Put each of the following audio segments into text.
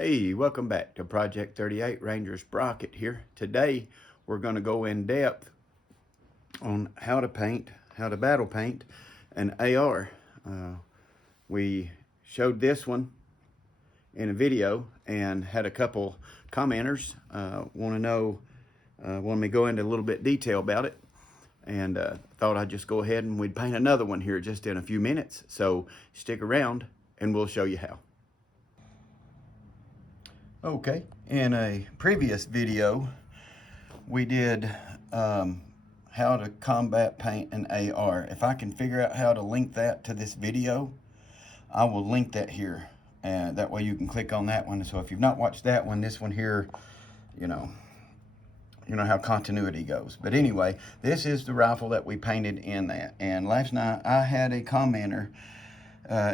Hey, welcome back to Project 38. Ranger Sprocket here. Today we're going to go in depth on how to battle paint an AR. We showed this one in a video and had a couple commenters want me to go into a little bit detail about it, and thought I'd just go ahead and we'd paint another one here just in a few minutes. So stick around and we'll show you how. Okay, in a previous video, we did how to combat paint an AR. If I can figure out how to link that to this video, I will link that here. And that way you can click on that one. So if you've not watched that one, this one here, you know how continuity goes. But anyway, this is the rifle that we painted in that. And last night I had a commenter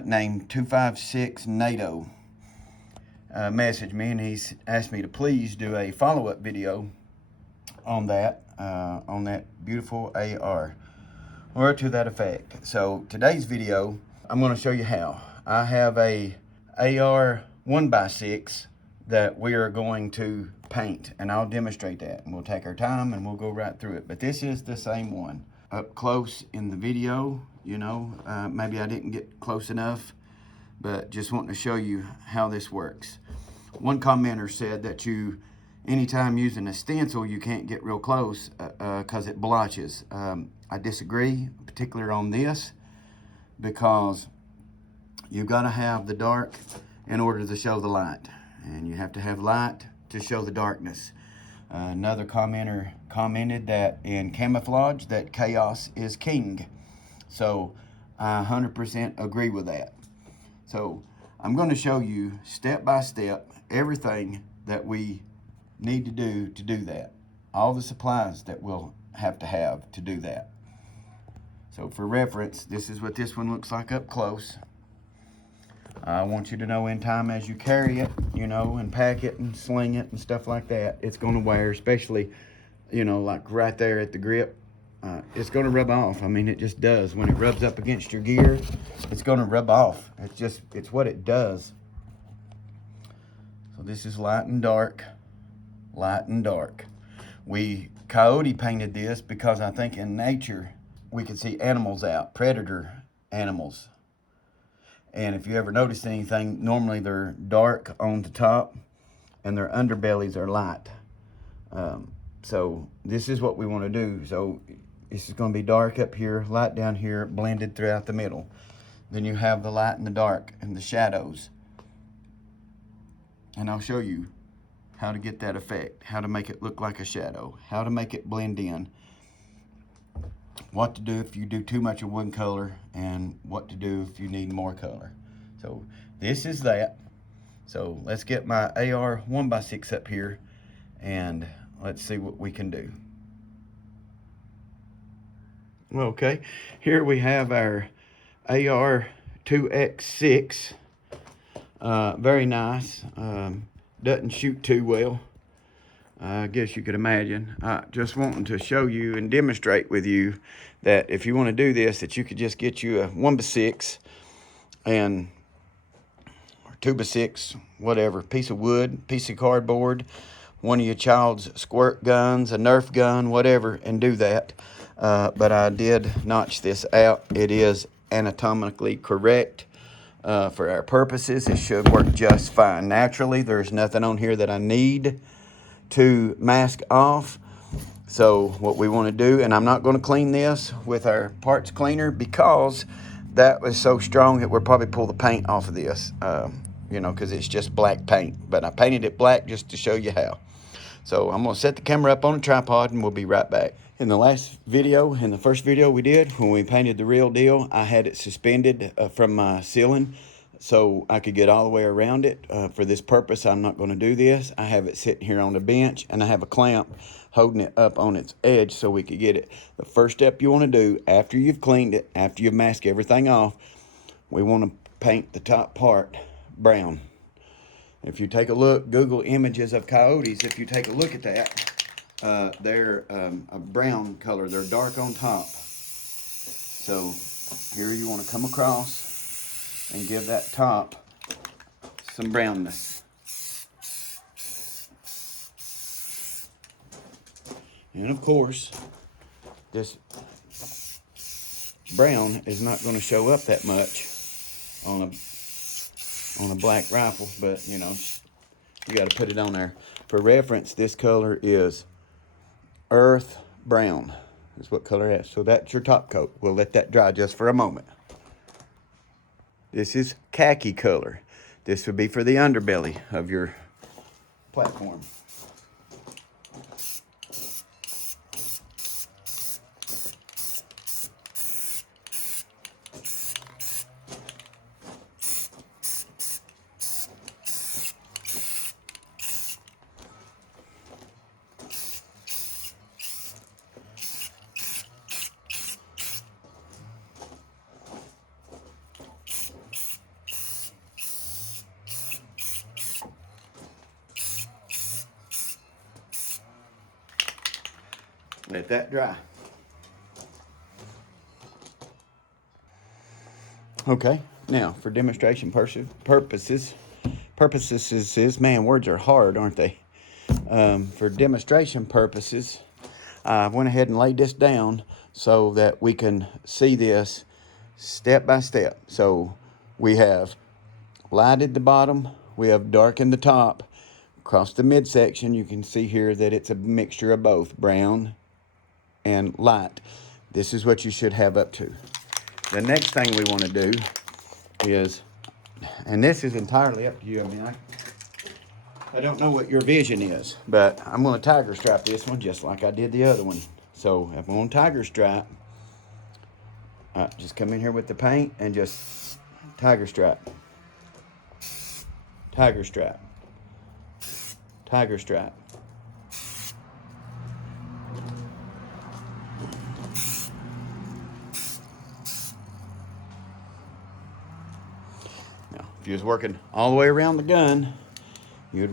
named 256 NATO messaged me, and he's asked me to please do a follow-up video on that beautiful AR, or to that effect. So today's video, I'm going to show you how. I have a AR 1x6 that we are going to paint, and I'll demonstrate that, and we'll take our time and we'll go right through it. But this is the same one. Up close in the video, maybe I didn't get close enough, but just wanting to show you how this works. One commenter said that anytime using a stencil, you can't get real close because it blotches. I disagree, particularly on this, because you've got to have the dark in order to show the light, and you have to have light to show the darkness. Another commenter commented that in camouflage that chaos is king. So I 100% agree with that. So I'm going to show you step by step everything that we need to do that. All the supplies that we'll have to do that. So for reference, this is what this one looks like up close. I want you to know in time as you carry it, and pack it and sling it and stuff like that, it's going to wear, especially, like right there at the grip. It's going to rub off. I mean, it just does. When it rubs up against your gear, it's going to rub off. It's what it does. So this is light and dark, light and dark. We coyote painted this because I think in nature we could see animals out, predator animals. And if you ever notice anything, normally they're dark on the top and their underbellies are light. So this is what we want to do. So this is going to be dark up here, light down here, blended throughout the middle. Then you have the light and the dark and the shadows. And I'll show you how to get that effect, how to make it look like a shadow, how to make it blend in, what to do if you do too much of one color, and what to do if you need more color. So this is that. So let's get my AR 1x6 up here and let's see what we can do. Okay, here we have our AR 2x6. Very nice. Doesn't shoot too well, I guess you could imagine. Just wanting to show you and demonstrate with you that if you want to do this, that you could just get you a 1x6 and or 2x6, whatever, piece of wood, piece of cardboard, one of your child's squirt guns, a Nerf gun, whatever, and do that. But I did notch this out. It is anatomically correct. For our purposes, it should work just fine. Naturally, there's nothing on here that I need to mask off. So what we want to do, and I'm not going to clean this with our parts cleaner because that was so strong that we'll probably pull the paint off of this, because it's just black paint. But I painted it black just to show you how. So I'm going to set the camera up on a tripod and we'll be right back. In the first video we did, when we painted the real deal, I had it suspended from my ceiling so I could get all the way around it. For this purpose, I'm not going to do this. I have it sitting here on the bench, and I have a clamp holding it up on its edge so we could get it. The first step you want to do after you've cleaned it, after you've masked everything off, we want to paint the top part brown. If you take a look, Google images of coyotes, if you take a look at that, they're a brown color. They're dark on top. So here you want to come across and give that top some brownness. And of course, this brown is not going to show up that much on a black rifle, but you know, you got to put it on there. For reference, this color is earth brown. Is what color it is. So that's your top coat. We'll let that dry just for a moment. This is khaki color. This would be for the underbelly of your platform. Let that dry. Okay, now for demonstration purposes, man, words are hard, aren't they? For demonstration purposes, I went ahead and laid this down so that we can see this step by step. So we have lighted the bottom, we have darkened the top. Across the midsection, you can see here that it's a mixture of both brown and light. This is what you should have up to. The next thing we want to do is, and this is entirely up to you. I mean, I don't know what your vision is, but I'm going to tiger stripe this one just like I did the other one. So if I'm on tiger stripe, just come in here with the paint and just tiger stripe, tiger stripe, tiger stripe. Now, if you was working all the way around the gun, you'd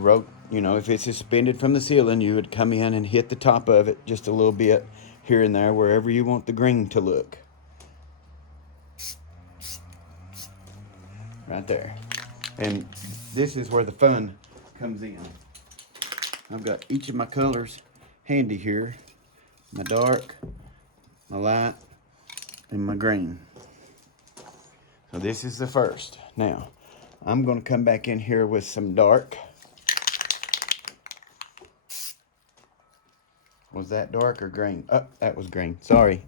if it's suspended from the ceiling, you would come in and hit the top of it just a little bit here and there, wherever you want the green to look. Right there. And this is where the fun comes in. I've got each of my colors handy here. My dark, my light, and my green. So this is the first. Now, I'm going to come back in here with some dark. Was that dark or green? Oh, that was green. Sorry.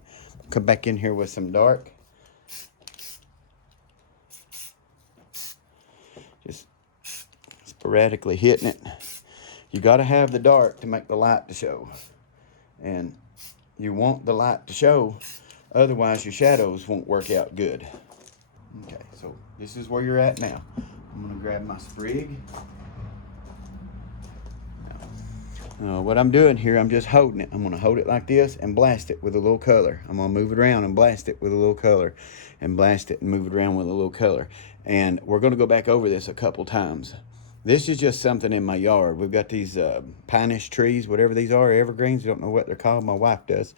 Come back in here with some dark. Just sporadically hitting it. You got to have the dark to make the light to show. And you want the light to show, otherwise your shadows won't work out good. Okay, so this is where you're at now. I'm going to grab my sprig. What I'm doing here, I'm just holding it. I'm going to hold it like this and blast it with a little color. I'm going to move it around and blast it with a little color, and blast it and move it around with a little color. And we're going to go back over this a couple times. This is just something in my yard. We've got these pine-ish trees, whatever these are, evergreens. I don't know what they're called. My wife does.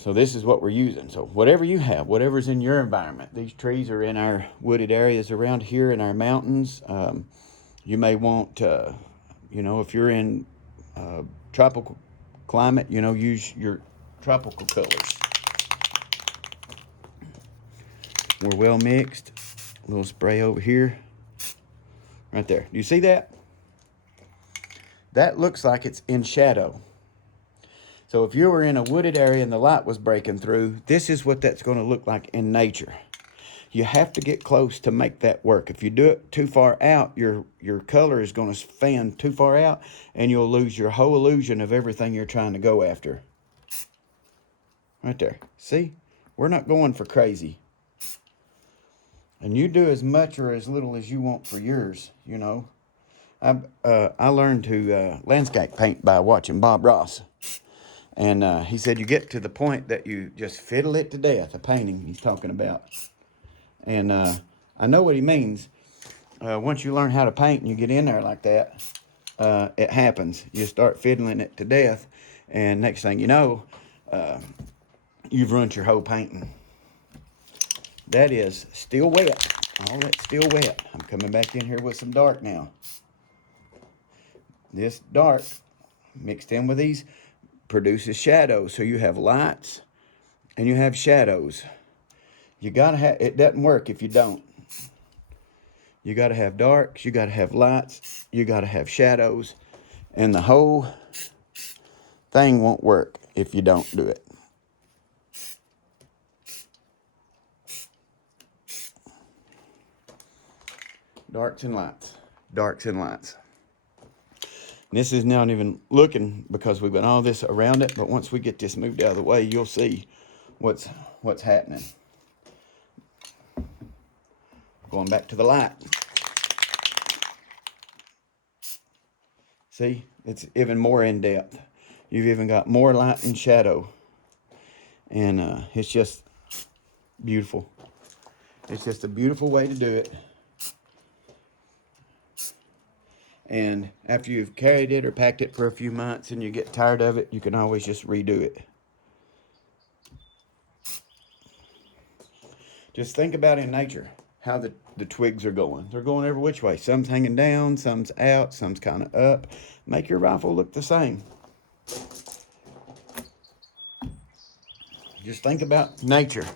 So this is what we're using. So whatever you have, whatever's in your environment. These trees are in our wooded areas around here in our mountains. You may want, if you're in tropical climate, use your tropical colors. We're well mixed. A little spray over here. Right there. Do you see that? That looks like it's in shadow. So if you were in a wooded area and the light was breaking through, this is what that's going to look like in nature. You have to get close to make that work. If you do it too far out, your color is going to fan too far out, and you'll lose your whole illusion of everything you're trying to go after. Right there. See? We're not going for crazy. And you do as much or as little as you want for yours, I learned to landscape paint by watching Bob Ross. And he said you get to the point that you just fiddle it to death, a painting he's talking about. And I know what he means. Once you learn how to paint and you get in there like that, it happens. You start fiddling it to death, and next thing you know, you've ruined your whole painting. That is still wet. All that's still wet. I'm coming back in here with some dark now. This dark mixed in with these produces shadows. So you have lights and you have shadows. You gotta have, it doesn't work if you don't. You gotta have darks, you gotta have lights, you gotta have shadows, and the whole thing won't work if you don't do it. Darks and lights, darks and lights. And this is not even looking because we've got all this around it, but once we get this moved out of the way, you'll see what's happening. Going back to the light. See, it's even more in depth. You've even got more light and shadow. And it's just beautiful. It's just a beautiful way to do it. And after you've carried it or packed it for a few months and you get tired of it, you can always just redo it. Just think about in nature how the twigs are going. They're going every which way. Some's hanging down, some's out, some's kind of up. Make your rifle look the same. Just think about nature.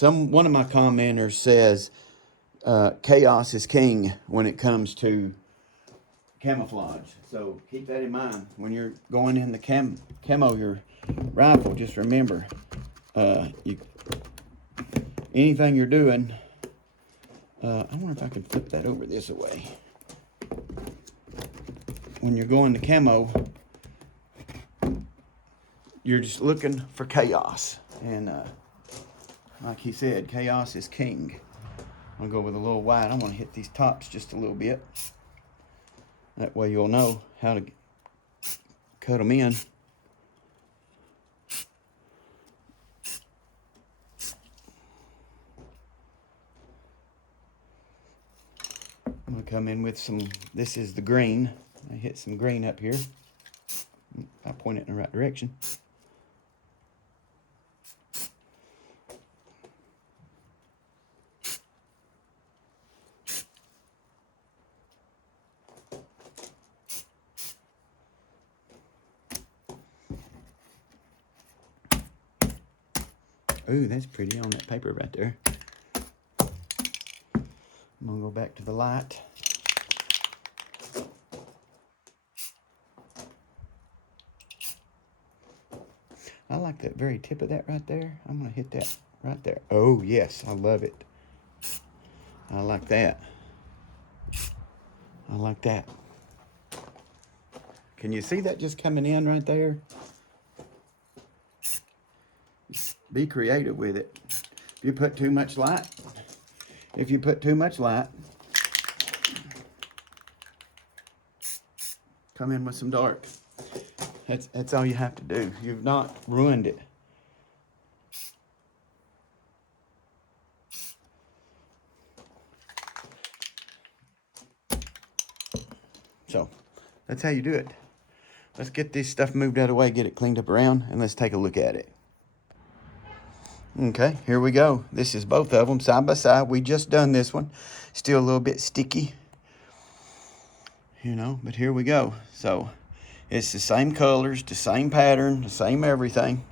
One of my commenters says chaos is king when it comes to camouflage. So keep that in mind when you're going in the camo your rifle. Just remember, anything you're doing. I wonder if I can flip that over this way. When you're going to camo, you're just looking for chaos. And like he said, chaos is king. I'm gonna go with a little white. I'm gonna hit these tops just a little bit. That way you'll know how to cut them in. I'm gonna come in with some, this is the green. I hit some green up here. I point it in the right direction. Ooh, that's pretty on that paper right there. I'm gonna go back to the light. I like that very tip of that right there. I'm gonna hit that right there. Oh yes, I love it. I like that. I like that. Can you see that just coming in right there? Be creative with it. If you put too much light, come in with some dark. That's all you have to do. You've not ruined it. So that's how you do it. Let's get this stuff moved out of the way, get it cleaned up around, and let's take a look at it. Okay, here we go. This is both of them side by side. We just done this one. Still a little bit sticky, you know, but here we go. So it's the same colors, the same pattern, the same everything.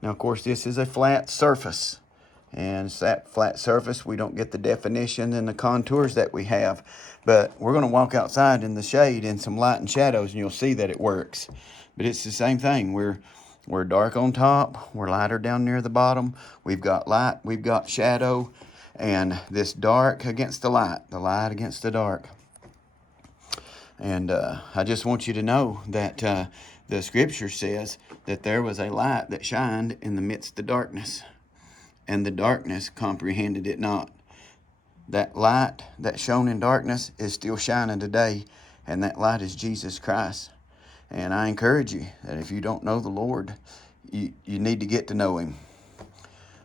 Now, of course, this is a flat surface. And it's that flat surface, we don't get the definition and the contours that we have. But we're going to walk outside in the shade in some light and shadows, and you'll see that it works. But it's the same thing. We're dark on top. We're lighter down near the bottom. We've got light. We've got shadow. And this dark against the light against the dark. And I just want you to know that the scripture says that there was a light that shined in the midst of darkness, and the darkness comprehended it not. That light that shone in darkness is still shining today, and that light is Jesus Christ. And I encourage you that if you don't know the Lord, you need to get to know Him.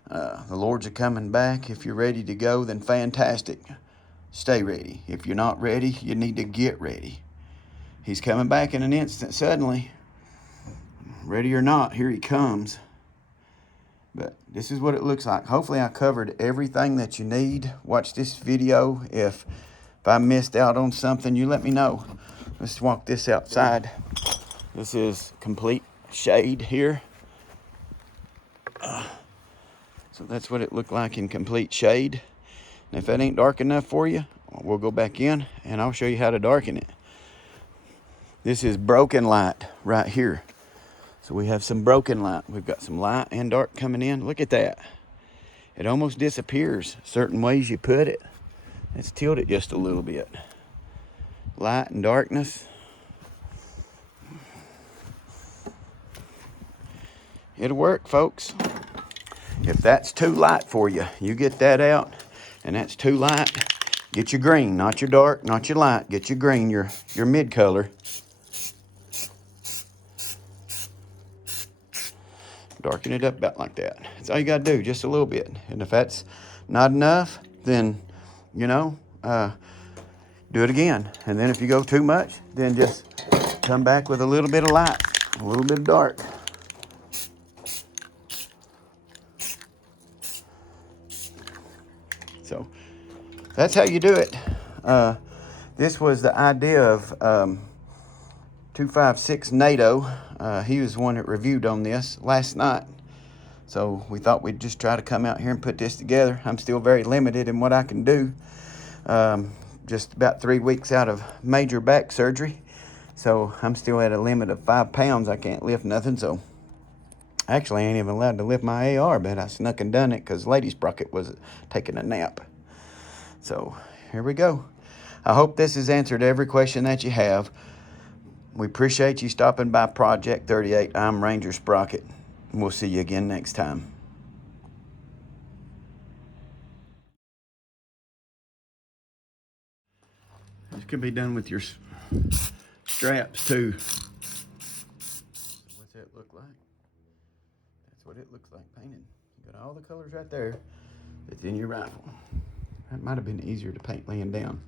The Lord's coming back. If you're ready to go, then fantastic. Stay ready. If you're not ready, you need to get ready. He's coming back in an instant, suddenly. Ready or not, here He comes. But this is what it looks like. Hopefully I covered everything that you need. Watch this video. If I missed out on something, you let me know. Let's walk this outside. This is complete shade here. So that's what it looked like in complete shade. And if that ain't dark enough for you, we'll go back in and I'll show you how to darken it. This is broken light right here. So we have some broken light. We've got some light and dark coming in. Look at that. It almost disappears certain ways you put it. Let's tilt it just a little bit. Light and darkness. It'll work, folks. If that's too light for you, you get that out and that's too light, get your green, not your dark, not your light. Get your green, your mid color. Darken it up about like that. That's all you got to do, just a little bit. And if that's not enough, then, you know, do it again. And then if you go too much, then just come back with a little bit of light, a little bit of dark. So that's how you do it. This was the idea of 256 NATO. He was the one that reviewed on this last night. So we thought we'd just try to come out here and put this together. I'm still very limited in what I can do. Just about 3 weeks out of major back surgery. So I'm still at a limit of 5 pounds. I can't lift nothing. So actually I ain't even allowed to lift my AR, but I snuck and done it because Lady Sprocket was taking a nap. So here we go. I hope this has answered every question that you have. We appreciate you stopping by Project 38. I'm Ranger Sprocket. We'll see you again next time. This can be done with your straps too. What's that look like? That's what it looks like painted. You got all the colors right there that's in your rifle. That might have been easier to paint laying down.